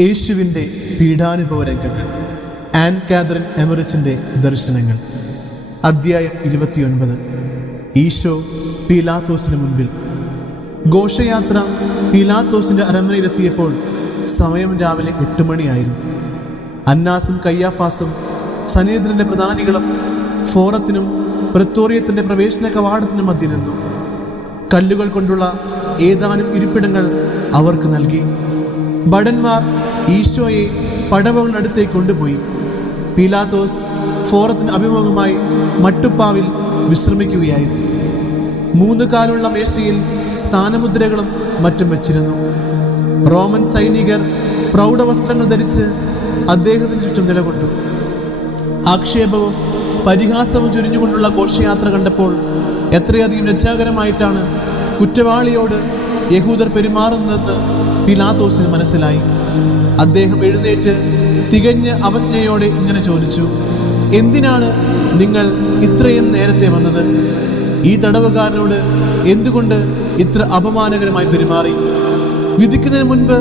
യേശുവിൻ്റെ പീഡാനുഭവ രംഗങ്ങൾ. An Catherine എമറിച്ചിൻ്റെ ദർശനങ്ങൾ. അധ്യായം 29. ഈശോ പീലാത്തോസിന് മുൻപിൽ. ഘോഷയാത്ര പീലാത്തോസിൻ്റെ അരമനയിലെത്തിയപ്പോൾ സമയം രാവിലെ 8 മണിയായിരുന്നു. അന്നാസും കയ്യാഫാസും സനേദ്രിൻ്റെ പ്രധാനികളും ഫോറത്തിനും പ്രത്തോറിയത്തിൻ്റെ പ്രവേശന കവാടത്തിനും മധ്യ നിന്നു. കല്ലുകൾ കൊണ്ടുള്ള ഏതാനും ഇരിപ്പിടങ്ങൾ അവർക്ക് നൽകി. ഭടന്മാർ ഈശോയെ പടവുകളുടെ അടുത്തേക്ക് കൊണ്ടുപോയി. പീലാത്തോസ് ഫോറത്തിന് അഭിമുഖമായി മട്ടുപ്പാവിൽ വിശ്രമിക്കുകയായിരുന്നു. 3 കാലുള്ള മേശയിൽ സ്ഥാനമുദ്രകളും മറ്റും വെച്ചിരുന്നു. റോമൻ സൈനികർ പ്രൗഢവസ്ത്രങ്ങൾ ധരിച്ച് അദ്ദേഹത്തിന് ചുറ്റും നിലകൊണ്ടു. ആക്ഷേപവും പരിഹാസവും ചുരിഞ്ഞുകൊണ്ടുള്ള ഘോഷയാത്ര കണ്ടപ്പോൾ എത്രയധികം ലജ്ജാകരമായിട്ടാണ് കുറ്റവാളിയോട് യഹൂദർ പെരുമാറുന്നതെന്ന് പീലാത്തോസിന് മനസ്സിലായി. അദ്ദേഹം എഴുന്നേറ്റ് തികഞ്ഞ അവജ്ഞയോടെ ഇങ്ങനെ ചോദിച്ചു: എന്തിനാണ് നിങ്ങൾ ഇത്രയും നേരത്തെ വന്നത്? ഈ തടവുകാരനോട് എന്തുകൊണ്ട് ഇത്ര അപമാനകരമായി പെരുമാറി? വിധിക്കുന്നതിന് മുൻപ്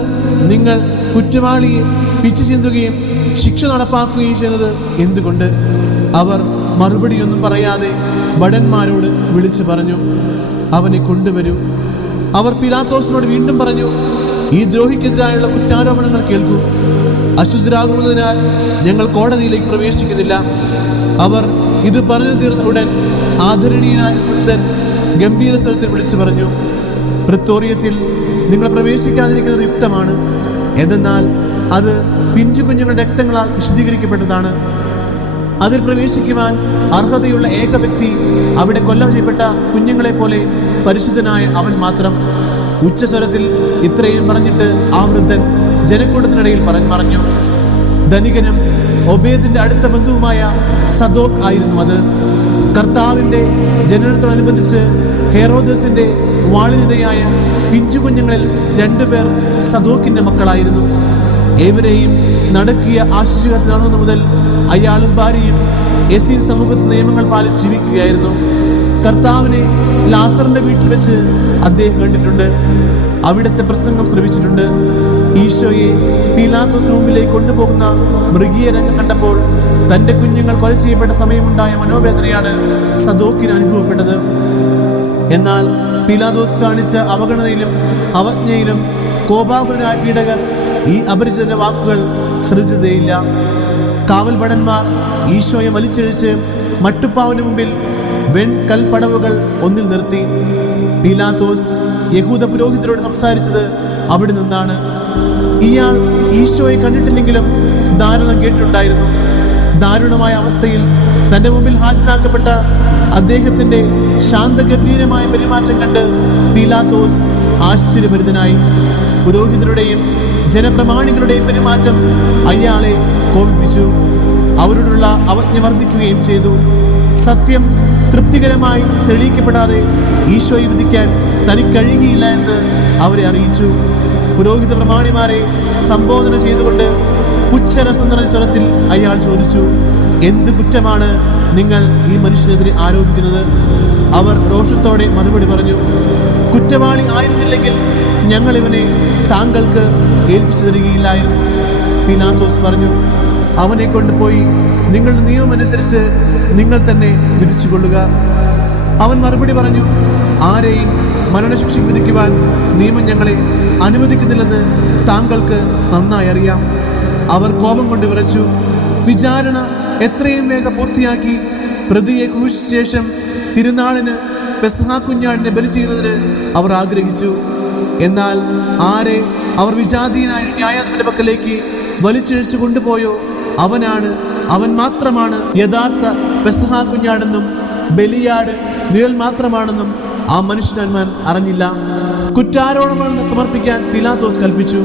നിങ്ങൾ കുറ്റവാളിയെ പിച്ചു ചിന്തുകയും ശിക്ഷ നടപ്പാക്കുകയും ചെയ്യുന്നത് എന്തുകൊണ്ട്? അവർ മറുപടിയൊന്നും പറയാതെ ഭടന്മാരോട് വിളിച്ചു പറഞ്ഞു: അവനെ കൊണ്ടുവരൂ. അവർ പീലാത്തോസിനോട് വീണ്ടും പറഞ്ഞു: ഈ ദ്രോഹിക്കെതിരായുള്ള കുറ്റാരോപണങ്ങൾ കേൾക്കൂ. അശുദ്ധരാകുന്നതിനാൽ ഞങ്ങൾ കോടതിയിലേക്ക് പ്രവേശിക്കുന്നില്ല. അവർ ഇത് പറഞ്ഞു തീർന്ന ഉടൻ ആദരണീയനായ ഒരുത്തൻ ഗംഭീര സ്വരത്തിൽ വിളിച്ചു പറഞ്ഞു: പ്രത്തോറിയത്തിൽ നിങ്ങൾ പ്രവേശിക്കാതിരിക്കുന്നത് യുക്തമാണ്. എന്തെന്നാൽ അത് പിഞ്ചു കുഞ്ഞുങ്ങളുടെ രക്തങ്ങളാൽ വിശദീകരിക്കപ്പെട്ടതാണ്. അതിൽ പ്രവേശിക്കുവാൻ അർഹതയുള്ള ഏക വ്യക്തി അവിടെ കൊല്ലം ചെയ്യപ്പെട്ട കുഞ്ഞുങ്ങളെ പോലെ പരിശുദ്ധനായ അവൻ മാത്രം. ഉച്ചസ്വരത്തിൽ ഇത്രയും പറഞ്ഞിട്ട് ആ വൃദ്ധൻ ജനക്കൂട്ടത്തിനിടയിൽ പറഞ്ഞു. ധനികനും ഒബേദിന്റെ അടുത്ത ബന്ധുവുമായ സദോക് ആയിരുന്നു അത്. കർത്താവിന്റെ ജനനത്തോടനുബന്ധിച്ച് ഹെറോദസിന്റെ വാളിനിരയായ പിഞ്ചു കുഞ്ഞുങ്ങളിൽ 2 പേർ സദോക്കിന്റെ മക്കളായിരുന്നു. ഏവരെയും നടക്കിയ ആശിഷുകാലത്ത് നടന്നു മുതൽ അയാളും ഭാര്യയും എസീൻ സമൂഹത്തിൽ നിയമങ്ങൾ പാലിച്ച് ജീവിക്കുകയായിരുന്നു. കർത്താവിനെ ലാസറിന്റെ വീട്ടിൽ വെച്ച് അദ്ദേഹം കണ്ടിട്ടുണ്ട്. അവിടുത്തെ പ്രസംഗം ശ്രവിച്ചിട്ടുണ്ട്. ഈശോയെ പീലാത്തോസിന് മുമ്പിലേക്ക് കൊണ്ടുപോകുന്ന മൃഗീയ രംഗം കണ്ടപ്പോൾ തന്റെ കുഞ്ഞുങ്ങൾ കൊല ചെയ്യപ്പെട്ട സമയമുണ്ടായ മനോവേദനയാണ് സദോക്കിന് അനുഭവപ്പെട്ടത്. എന്നാൽ പീലാത്തോസ് കാണിച്ച അവഗണനയിലും അവജ്ഞയിലും കോപാകുലരായ പീഡകർ ഈ അപരിചിതന്റെ വാക്കുകൾ ശ്രദ്ധിച്ചതേയില്ല. കാവൽ ഭടന്മാർ ഈശോയെ വലിച്ചഴിച്ച് മട്ടുപ്പാവിന് മുമ്പിൽ വെൺകൽപ്പടവുകൾ ഒന്നിൽ നിർത്തി. പീലാത്തോസ് യഹൂദ പുരോഹിതരോട് സംസാരിച്ചത് അവിടെ നിന്നാണ്. ഇയാൾ ഈശോയെ കണ്ടിട്ടില്ലെങ്കിലും ധാരാളം കേട്ടിട്ടുണ്ടായിരുന്നു. ദാരുണമായ അവസ്ഥയിൽ തന്റെ മുമ്പിൽ ഹാജരാക്കപ്പെട്ട അദ്ദേഹത്തിന്റെ ശാന്തഗംഭീരമായ പെരുമാറ്റം കണ്ട് പീലാത്തോസ് ആശ്ചര്യഭരിതനായി. പുരോഹിതരുടെയും ജനപ്രമാണികളുടെയും പെരുമാറ്റം അയാളെ കോപിപ്പിച്ചു. അവരോടുള്ള അവജ്ഞ വർദ്ധിക്കുകയും ചെയ്തു. സത്യം തൃപ്തികരമായി തെളിയിക്കപ്പെടാതെ ഈശോയെ വിധിക്കാൻ തനിക്ക് കഴിയുകയില്ല എന്ന് അവരെ അറിയിച്ചു. പുരോഹിത പ്രമാണിമാരെ സംബോധന ചെയ്തുകൊണ്ട് പുച്ഛരസം നിറഞ്ഞ സ്വരത്തിൽ അയാൾ ചോദിച്ചു: എന്ത് കുറ്റമാണ് നിങ്ങൾ ഈ മനുഷ്യനെതിരെ ആരോപിക്കുന്നത്? അവർ രോഷത്തോടെ മറുപടി പറഞ്ഞു: കുറ്റവാളി ആയിരുന്നില്ലെങ്കിൽ ഞങ്ങൾ ഇവനെ താങ്കൾക്ക് ഏൽപ്പിച്ചു തരികയില്ലായിരുന്നു. പീലാത്തോസ് പറഞ്ഞു: അവനെ കൊണ്ടുപോയി നിങ്ങളുടെ നിയമമനുസരിച്ച് നിങ്ങൾ തന്നെ വിധിച്ചുകൊള്ളുക. അവൻ മറുപടി പറഞ്ഞു: ആരെയും മരണശിക്ഷയ്ക്ക് വിധിക്കുവാൻ നിയമം ഞങ്ങളെ അനുവദിക്കുന്നില്ലെന്ന് താങ്കൾക്ക് നന്നായി അറിയാം. അവർ കോപം കൊണ്ട് വിറച്ചു. വിചാരണ എത്രയും വേഗം പൂർത്തിയാക്കി പ്രതിയെ ക്രൂശിച്ച ശേഷം തിരുനാളിന് പെസഹ കുഞ്ഞാടിനെ ബലി ചെയ്യുന്നതിന് അവർ ആഗ്രഹിച്ചു. എന്നാൽ ആരെ അവർ വിജാതീയനായ ന്യായാധിപന്റെ പക്കലേക്ക് വലിച്ചിഴച്ചു കൊണ്ടുപോയോ അവൻ മാത്രമാണ് യഥാർത്ഥ പെസഹ കുഞ്ഞാടെന്നും ബലിയാട് നിഴൽ മാത്രമാണെന്നും ആ മനുഷ്യന്മാർ അറിഞ്ഞില്ല. കുറ്റാരോപണങ്ങൾ സമർപ്പിക്കാൻ പീലാത്തോസ് കൽപ്പിച്ചു.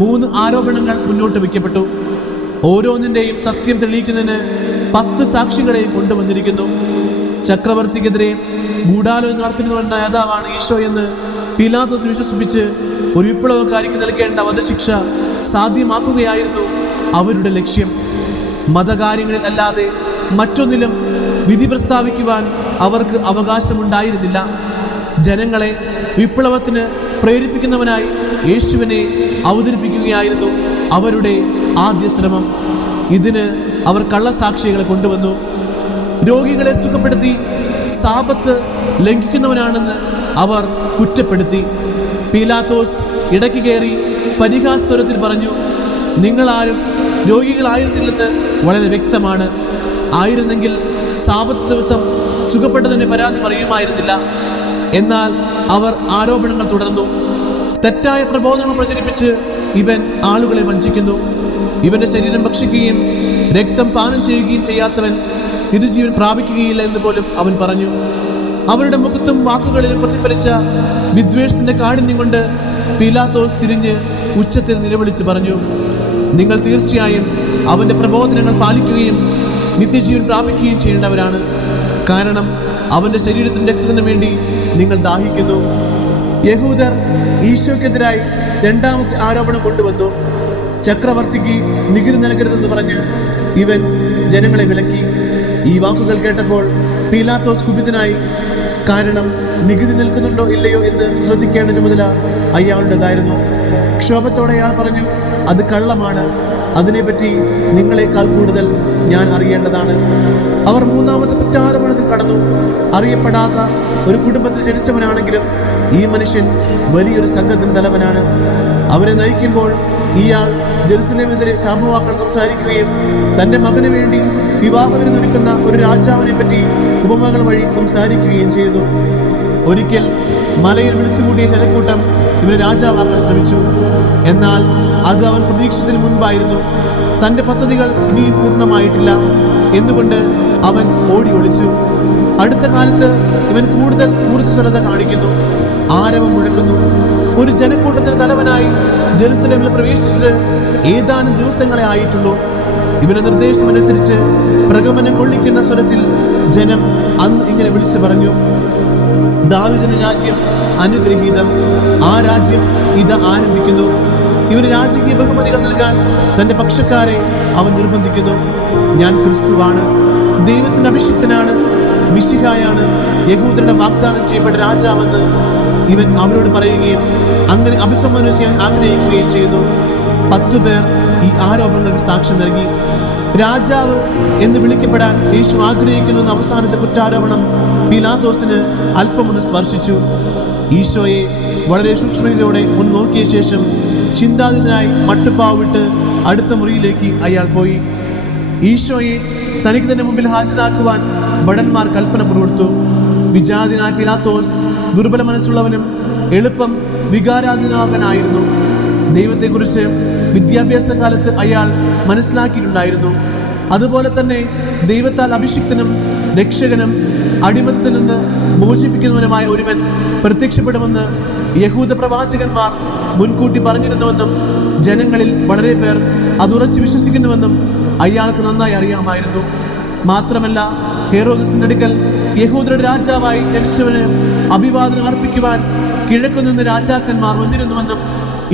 3 ആരോപണങ്ങൾ മുന്നോട്ട് വയ്ക്കപ്പെട്ടു. ഓരോന്നിന്റെയും സത്യം തെളിയിക്കുന്നതിന് 10 സാക്ഷികളെയും കൊണ്ടുവന്നിരിക്കുന്നു. ചക്രവർത്തിക്കെതിരെ ഗൂഢാലോചന നടത്തുന്ന നേതാവാണ് ഈശോ എന്ന് പീലാത്തോസ് വിശ്വസിപ്പിച്ച് ഒരു വിപ്ലവകാരിക്ക് നൽകേണ്ട വധശിക്ഷ സാധ്യമാക്കുകയായിരുന്നു അവരുടെ ലക്ഷ്യം. മതകാര്യങ്ങളിൽ അല്ലാതെ മറ്റൊന്നിലും വിധി പ്രസ്താവിക്കുവാൻ അവർക്ക് അവകാശമുണ്ടായിരുന്നില്ല. ജനങ്ങളെ വിപ്ലവത്തിന് പ്രേരിപ്പിക്കുന്നവനായി യേശുവിനെ അവതരിപ്പിക്കുകയായിരുന്നു അവരുടെ ആദ്യ ശ്രമം. ഇതിന് അവർ കള്ളസാക്ഷികളെ കൊണ്ടുവന്നു. രോഗികളെ സുഖപ്പെടുത്തി സാബത്ത് ലംഘിക്കുന്നവനാണെന്ന് അവർ കുറ്റപ്പെടുത്തി. പീലാത്തോസ് ഇടയ്ക്ക് കയറി പരിഹാസസ്വരത്തിൽ പറഞ്ഞു, നിങ്ങളാരും രോഗികളായിരുന്നില്ലെന്ന് വളരെ വ്യക്തമാണ്. ആയിരുന്നെങ്കിൽ സാബത്ത് ദിവസം സുഖപ്പെട്ടതിന് പരാതി പറയുമായിരുന്നില്ല. എന്നാൽ അവർ ആരോപണങ്ങൾ തുടർന്നു. തെറ്റായ പ്രബോധനങ്ങൾ പ്രചരിപ്പിച്ച് ഇവൻ ആളുകളെ വഞ്ചിക്കുന്നു. ഇവന്റെ ശരീരം ഭക്ഷിക്കുകയും രക്തം പാനം ചെയ്യുകയും ചെയ്യാത്തവൻ നിത്യജീവൻ പ്രാപിക്കുകയില്ല എന്ന് പോലും അവൻ പറഞ്ഞു. അവരുടെ മുഖത്തും വാക്കുകളിലും പ്രതിഫലിച്ച വിദ്വേഷത്തിന്റെ കാഠിന്യം കൊണ്ട് പീലാത്തോസ് തിരിഞ്ഞ് ഉച്ചത്തിൽ നിലവിളിച്ച് പറഞ്ഞു, നിങ്ങൾ തീർച്ചയായും അവന്റെ പ്രബോധനങ്ങൾ പാലിക്കുകയും നിത്യജീവൻ പ്രാപിക്കുകയും ചെയ്യേണ്ടവരാണ്. കാരണം അവന്റെ ശരീരത്തിന്റെ രക്തത്തിന് വേണ്ടി നിങ്ങൾ ദാഹിക്കുന്നു. യഹൂദർ ഈശോയ്ക്കെതിരായി രണ്ടാമത്തെ ആരോപണം കൊണ്ടുവന്നു. ചക്രവർത്തിക്ക് നികുതി നൽകരുതെന്ന് പറഞ്ഞ് ഇവൻ ജനങ്ങളെ വിലക്കി. ഈ വാക്കുകൾ കേട്ടപ്പോൾ പീലാത്തോസ് കുപിതനായി. കാരണം നികുതി നിൽക്കുന്നുണ്ടോ ഇല്ലയോ എന്ന് ശ്രദ്ധിക്കേണ്ട ചുമതല അയാളുടേതായിരുന്നു. ക്ഷോഭത്തോടെ അയാൾ പറഞ്ഞു, അത് കള്ളമാണ്. അതിനെപ്പറ്റി നിങ്ങളെക്കാൾ കൂടുതൽ ഞാൻ അറിയേണ്ടതാണ്. അവർ മൂന്നാമത്തെ കുറ്റാരോപണത്തിൽ കടന്നു. അറിയപ്പെടാത്ത ഒരു കുടുംബത്തിൽ ജനിച്ചവനാണെങ്കിലും ഈ മനുഷ്യൻ വലിയൊരു സംഘത്തിന് തലവനാണ്. അവരെ നയിക്കുമ്പോൾ ഇയാൾ ജെറുസലേമിനെതിരെ ശാപവാക്കൾ സംസാരിക്കുകയും തന്റെ മകന് വേണ്ടി വിവാഹവിരുന്നൊരുക്കുന്ന ഒരു രാജാവിനെ പറ്റി ഉപമകൾ വഴി സംസാരിക്കുകയും ചെയ്തു. ഒരിക്കൽ മലയിൽ വിളിച്ചുകൂട്ടിയ ജനക്കൂട്ടം ഇവരെ രാജാവാക്കാൻ ശ്രമിച്ചു. എന്നാൽ അത് അവൻ പ്രതീക്ഷിച്ചതിന് മുൻപായിരുന്നു. തന്റെ പദ്ധതികൾ ഇനിയും പൂർണ്ണമായിട്ടില്ല എന്നുകൊണ്ട് അവൻ ഓടി ഒളിച്ചു. അടുത്ത കാലത്ത് ഇവൻ കൂടുതൽ ഊർജ്ജസ്വലത കാണിക്കുന്നു, ആരവം മുഴക്കുന്നു. ഒരു ജനക്കൂട്ടത്തിന് തലവനായി ജെറുസലേമിൽ പ്രവേശിച്ചിട്ട് ഏതാനും ദിവസങ്ങളെ ആയിട്ടുള്ളൂ. ഇവന്റെ നിർദ്ദേശമനുസരിച്ച് പ്രഗമനം കൊള്ളിക്കുന്ന സ്വരത്തിൽ ജനം അന്ന് ഇങ്ങനെ വിളിച്ചു പറഞ്ഞു, ദാവീദിന്റെ രാജ്യം അനുഗ്രഹീതം, ആ രാജ്യം ഇത് ആരംഭിക്കുന്നു. ഇവന് രാജകീയ ബഹുമതികൾ നൽകാൻ തന്റെ പക്ഷക്കാരെ അവൻ നിർബന്ധിക്കുന്നു. ഞാൻ ക്രിസ്തുവാണ്, ദൈവത്തിന്റെ അഭിഷിക്തനാണ്, മിശിഹായാണ്, യഹൂദരുടെ വാഗ്ദാനം ചെയ്യപ്പെട്ട രാജാവെന്ന് ഇവൻ അവരോട് പറയുകയും അങ്ങനെ അഭിസംബോധന ചെയ്യാൻ ആഗ്രഹിക്കുകയും ചെയ്യുന്നു. 10 പേർ ഈ ആരോപണങ്ങൾക്ക് സാക്ഷ്യം നൽകി. രാജാവ് എന്ന് വിളിക്കപ്പെടാൻ യേശു ആഗ്രഹിക്കുന്ന അവസാനത്തെ കുറ്റാരോപണം പീലാത്തോസിന് അല്പമൊന്ന് സ്പർശിച്ചു. ഈശോയെ വളരെ സൂക്ഷ്മതയോടെ ഒന്ന് നോക്കിയ ശേഷം ചിന്താതീതനായി മട്ടുപ്പാവ് വിട്ട് അടുത്ത മുറിയിലേക്ക് അയാൾ പോയി. ഈശോയെ തനിക്ക് തന്നെ മുമ്പിൽ ഹാജരാക്കുവാൻ ഭടന്മാർ കൽപ്പന പുറത്തു. വിജാതീയനായ പീലാത്തോസ് ദുർബല മനസ്സുള്ളവനും എളുപ്പം വികാരാധീനനായിരുന്നു. ദൈവത്തെക്കുറിച്ച് വിദ്യാഭ്യാസ കാലത്ത് അയാൾ മനസ്സിലാക്കിയിട്ടുണ്ടായിരുന്നു. അതുപോലെ തന്നെ ദൈവത്താൽ അഭിഷിക്തനും രക്ഷകനും അടിമത്തത്തിൽ നിന്ന് മോചിപ്പിക്കുന്നവനുമായ ഒരുവൻ പ്രത്യക്ഷപ്പെടുമെന്ന് യഹൂദ പ്രവാചകന്മാർ മുൻകൂട്ടി പറഞ്ഞിരുന്നുവെന്നും ജനങ്ങളിൽ വളരെ പേർ അതുറച്ച് വിശ്വസിക്കുന്നുവെന്നും അയാൾക്ക് നന്നായി അറിയാമായിരുന്നു. മാത്രമല്ല, ഹെറോദസിന്റെ അടുക്കൽ യഹൂദരുടെ രാജാവായി ജനിച്ചവന് അഭിവാദനം അർപ്പിക്കുവാൻ കിഴക്കുനിന്ന് രാജാക്കന്മാർ വന്നിരുന്നുവെന്നും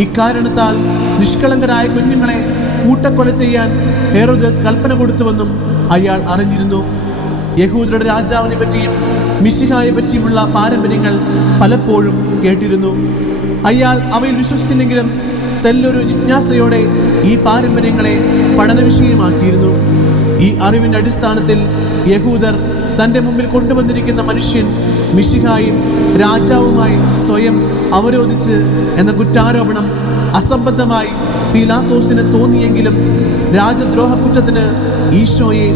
ഇക്കാരണത്താൽ നിഷ്കളങ്കരായ കുഞ്ഞുങ്ങളെ കൂട്ടക്കൊല ചെയ്യാൻ ഹെറോദസ് കൽപ്പന കൊടുത്തുവെന്നും അയാൾ അറിഞ്ഞിരുന്നു. യഹൂദരുടെ രാജാവിനെ പറ്റിയും മിശിഹായെ പറ്റിയുമുള്ള പാരമ്പര്യങ്ങൾ പലപ്പോഴും കേട്ടിരുന്നു. അയാൾ അവയിൽ വിശ്വസിച്ചില്ലെങ്കിലും തെല്ലൊരു ജിജ്ഞാസയോടെ ഈ പാരമ്പര്യങ്ങളെ പഠന വിഷയമാക്കിയിരുന്നു. ഈ അറിവിന്റെ അടിസ്ഥാനത്തിൽ യഹൂദർ തന്റെ മുമ്പിൽ കൊണ്ടുവന്നിരിക്കുന്ന മനുഷ്യൻ മിശിഹായും രാജാവുമായി സ്വയം അവരോധിച്ച് എന്ന കുറ്റാരോപണം അസംബന്ധമായി പീലാത്തോസിന് തോന്നിയെങ്കിലും രാജദ്രോഹ കുറ്റത്തിന് ഈശോയെ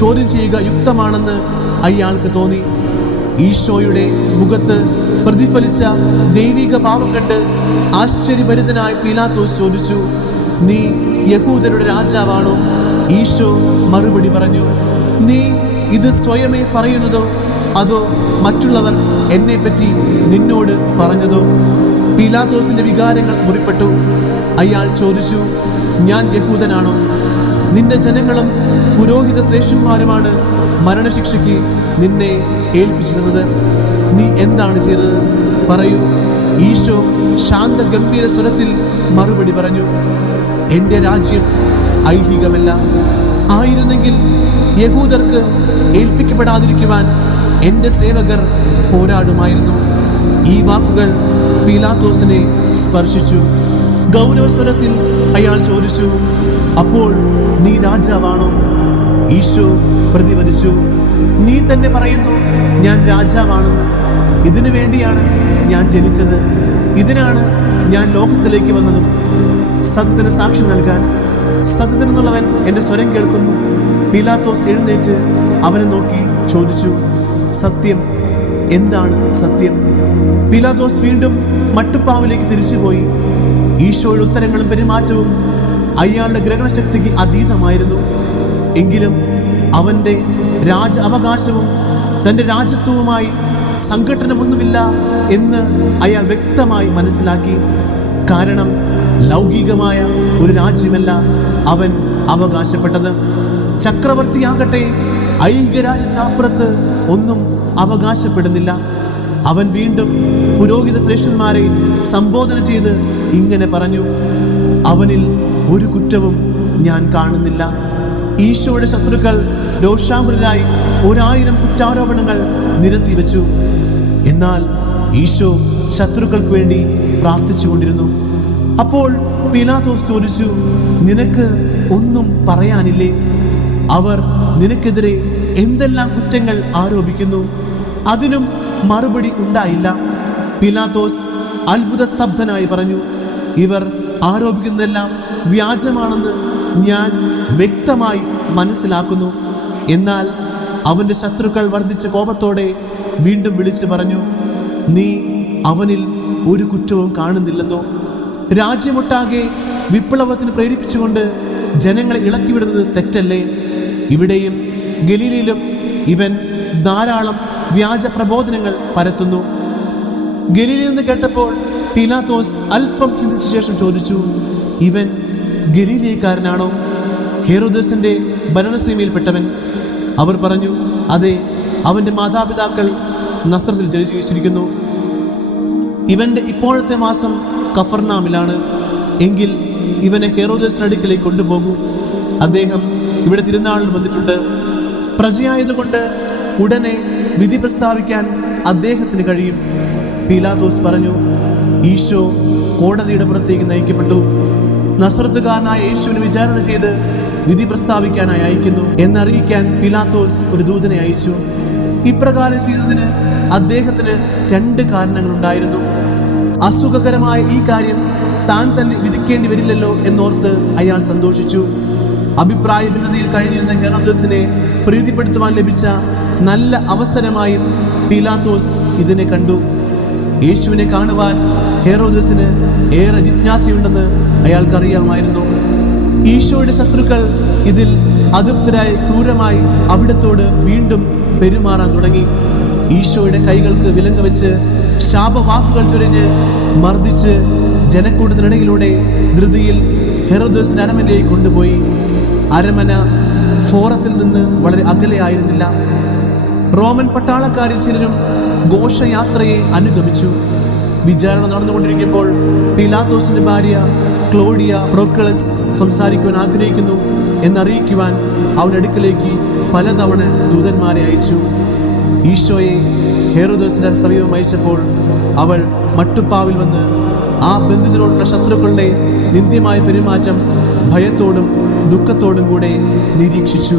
ചോദ്യം ചെയ്യുക യുക്തമാണെന്ന് അയാൾക്ക് തോന്നി. ഈശോയുടെ മുഖത്ത് പ്രതിഫലിച്ച ദൈവിക ഭാവം കണ്ട് ആശ്ചര്യഭരിതനായ പീലാത്തോസ് ചോദിച്ചു, നീ യഹൂദരുടെ രാജാവാണോ? ഈശോ മറുപടി പറഞ്ഞു, നീ ഇത് സ്വയമേ പറയുന്നതോ അതോ മറ്റുള്ളവർ എന്നെ പറ്റി നിന്നോട് പറഞ്ഞതോ? പീലാത്തോസിന്റെ വികാരങ്ങൾ മുറിപ്പെട്ടു. അയാൾ ചോദിച്ചു, ഞാൻ യഹൂദനാണോ? നിന്റെ ജനങ്ങളും പുരോഹിത ശ്രേഷ്ഠന്മാരുമാണ് മരണശിക്ഷയ്ക്ക് നിന്നെ ഏൽപ്പിച്ചു തന്നത്. നീ എന്താണ് ചെയ്തത്? പറയൂ. ഈശോ ശാന്ത ഗംഭീര സ്വരത്തിൽ മറുപടി പറഞ്ഞു, എന്റെ രാജ്യം ഐഹികമല്ല. ആയിരുന്നെങ്കിൽ യഹൂദർക്ക് ഏൽപ്പിക്കപ്പെടാതിരിക്കുവാൻ എന്റെ സേവകർ പോരാടുമായിരുന്നു. ഈ വാക്കുകൾ പീലാത്തോസിനെ സ്പർശിച്ചു. ഗൗരവസ്വരത്തിൽ അയാൾ ചോദിച്ചു, അപ്പോൾ നീ രാജാവാണോ? ഈശോ പ്രതിവദിച്ചു, നീ തന്നെ പറയുന്നു ഞാൻ രാജാവാണെന്ന്. ഇതിനു വേണ്ടിയാണ് ഞാൻ ജനിച്ചത്, ഇതിനാണ് ഞാൻ ലോകത്തിലേക്ക് വന്നതും. സത്യത്തിന് സാക്ഷ്യം നൽകാൻ. സത്യത്തിനെന്നുള്ളവൻ എൻ്റെ സ്വരം കേൾക്കുന്നു. പീലാത്തോസ് എഴുന്നേറ്റ് അവനെ നോക്കി ചോദിച്ചു, സത്യം എന്താണ് സത്യം? പീലാത്തോസ് വീണ്ടും മട്ടുപ്പാവിലേക്ക് തിരിച്ചുപോയി. ഈശോയുടെ ഉത്തരങ്ങളും പെരുമാറ്റവും അയാളുടെ ഗ്രഹണശക്തിക്ക് അതീതമായിരുന്നു. എങ്കിലും അവന്റെ രാജ അവകാശവും തൻ്റെ രാജ്യത്വവുമായി സംഘട്ടനമൊന്നുമില്ല എന്ന് അയാൾ വ്യക്തമായി മനസ്സിലാക്കി. കാരണം ലൗകികമായ ഒരു രാജ്യമല്ല അവൻ അവകാശപ്പെട്ടത്. ചക്രവർത്തിയാകട്ടെ ഐഹികരാജ്യത്തിനപ്പുറത്ത് ഒന്നും അവകാശപ്പെടുന്നില്ല. അവൻ വീണ്ടും പുരോഹിത ശ്രേഷ്ഠന്മാരെ സംബോധന ചെയ്ത് ഇങ്ങനെ പറഞ്ഞു, അവനിൽ ഒരു കുറ്റവും ഞാൻ കാണുന്നില്ല. ഈശോയുടെ ശത്രുക്കൾ രോഷാകുലരായി 1000 കുറ്റാരോപണങ്ങൾ നിരത്തിവെച്ചു. എന്നാൽ ഈശോ ശത്രുക്കൾക്ക് വേണ്ടി പ്രാർത്ഥിച്ചുകൊണ്ടിരുന്നു. അപ്പോൾ പീലാത്തോസ് ചോദിച്ചു, നിനക്ക് ഒന്നും പറയാനില്ലേ? അവർ നിനക്കെതിരെ എന്തെല്ലാം കുറ്റങ്ങൾ ആരോപിക്കുന്നു? അതിനും മറുപടി ഉണ്ടായില്ല. പീലാത്തോസ് അത്ഭുത സ്തബ്ധനായി പറഞ്ഞു, ഇവർ ആരോപിക്കുന്നതെല്ലാം വ്യാജമാണെന്ന് ഞാൻ വ്യക്തമായി മനസ്സിലാക്കുന്നു. എന്നാൽ അവന്റെ ശത്രുക്കൾ വർദ്ധിച്ച കോപത്തോടെ വീണ്ടും വിളിച്ചു പറഞ്ഞു, നീ അവനിൽ ഒരു കുറ്റവും കാണുന്നില്ലെന്നോ? രാജ്യമൊട്ടാകെ വിപ്ലവത്തിന് പ്രേരിപ്പിച്ചുകൊണ്ട് ജനങ്ങളെ ഇളക്കിവിടുന്നത് തെറ്റല്ലേ? ഇവിടെയും ഗലീലയിലും ഇവൻ ധാരാളം വ്യാജ പ്രബോധനങ്ങൾ പരത്തുന്നു. ഗലീലയിൽ നിന്ന് കേട്ടപ്പോൾ പീലാത്തോസ് അല്പം ചിന്തിച്ച ശേഷം ചോദിച്ചു, ഇവൻ ഗലീലക്കാരനാണോ? ഹെരോദസിന്റെ ഭരണസീമയിൽപ്പെട്ടവൻ? അവർ പറഞ്ഞു, അതെ, അവന്റെ മാതാപിതാക്കൾ നസ്രത്തിൽ ജനിച്ചിരിക്കുന്നു. ഇവന്റെ ഇപ്പോഴത്തെ മാസം കഫർനാമിലാണ്. എങ്കിൽ ഇവനെ ഹെരോദസിനടുക്കിലേക്ക് കൊണ്ടുപോകൂ. അദ്ദേഹം ഇവിടെ തിരുനാളിൽ വന്നിട്ടുണ്ട്. പ്രജയായതുകൊണ്ട് ഉടനെ വിധി പ്രസ്താവിക്കാൻ അദ്ദേഹത്തിന് കഴിയും. പീലാത്തോസ് പറഞ്ഞു, ഈശോ കോടതിയുടെ പുറത്തേക്ക് നയിക്കപ്പെട്ടു. നസ്രത്തുകാരനായ യേശുവിനെ വിചാരണ ചെയ്ത് വിധി പ്രസ്താവിക്കാനായി അയക്കുന്നു എന്നറിയിക്കാൻ പീലാത്തോസ് ഒരു ദൂതനെ അയച്ചു. ഇപ്രകാരം ചെയ്തതിന് അദ്ദേഹത്തിന് 2 കാരണങ്ങളുണ്ടായിരുന്നു. അസുഖകരമായ ഈ കാര്യം താൻ തന്നെ വിധിക്കേണ്ടി വരില്ലല്ലോ എന്നോർത്ത് അയാൾ സന്തോഷിച്ചു. അഭിപ്രായ ഭിന്നതയിൽ കഴിഞ്ഞിരുന്ന ഹെരോദസിനെ പ്രീതിപ്പെടുത്തുവാൻ ലഭിച്ച നല്ല അവസരമായും പീലാത്തോസ് ഇതിനെ കണ്ടു. യേശുവിനെ കാണുവാൻ ഹെരോദസിന് ഏറെ ജിജ്ഞാസയുണ്ടെന്ന് അയാൾക്കറിയാമായിരുന്നു. ഈശോയുടെ ശത്രുക്കൾ ഇതിൽ അതൃപ്തരായി ക്രൂരമായി അവിടത്തോട് വീണ്ടും പെരുമാറാൻ തുടങ്ങി. ഈശോയുടെ കൈകൾക്ക് വിലങ്ങ് വെച്ച് ശാപവാക്കുകൾ ചൊരിഞ്ഞ് മർദ്ദിച്ച് ജനക്കൂട്ടത്തിനിടയിലൂടെ ധൃതിയിൽ ഹെരോദസിന്റെ അരമനയിലേക്ക് കൊണ്ടുപോയി. അരമന ഫോറത്തിൽ നിന്ന് വളരെ അകലെയായിരുന്നില്ല. റോമൻ പട്ടാളക്കാരിൽ ചിലരും ഘോഷയാത്രയെ അനുഗമിച്ചു. വിചാരണ നടന്നുകൊണ്ടിരിക്കുമ്പോൾ പീലാത്തോസിന്റെ ഭാര്യ ക്ലോഡിയ പ്രോക്കളസ് സംസാരിക്കുവാൻ ആഗ്രഹിക്കുന്നു എന്നറിയിക്കുവാൻ അവരുടെ അടുക്കലേക്ക് പലതവണ ദൂതന്മാരെ അയച്ചു. ഈശോയെ ഹെരോദസിന്റെ സമീപം അയച്ചപ്പോൾ അവൾ മട്ടുപ്പാവിൽ വന്ന് ആ ബന്ധുവിനോടുള്ള ശത്രുക്കളുടെ നിന്ദ്യമായ പെരുമാറ്റം ഭയത്തോടും ദുഃഖത്തോടും കൂടെ നിരീക്ഷിച്ചു.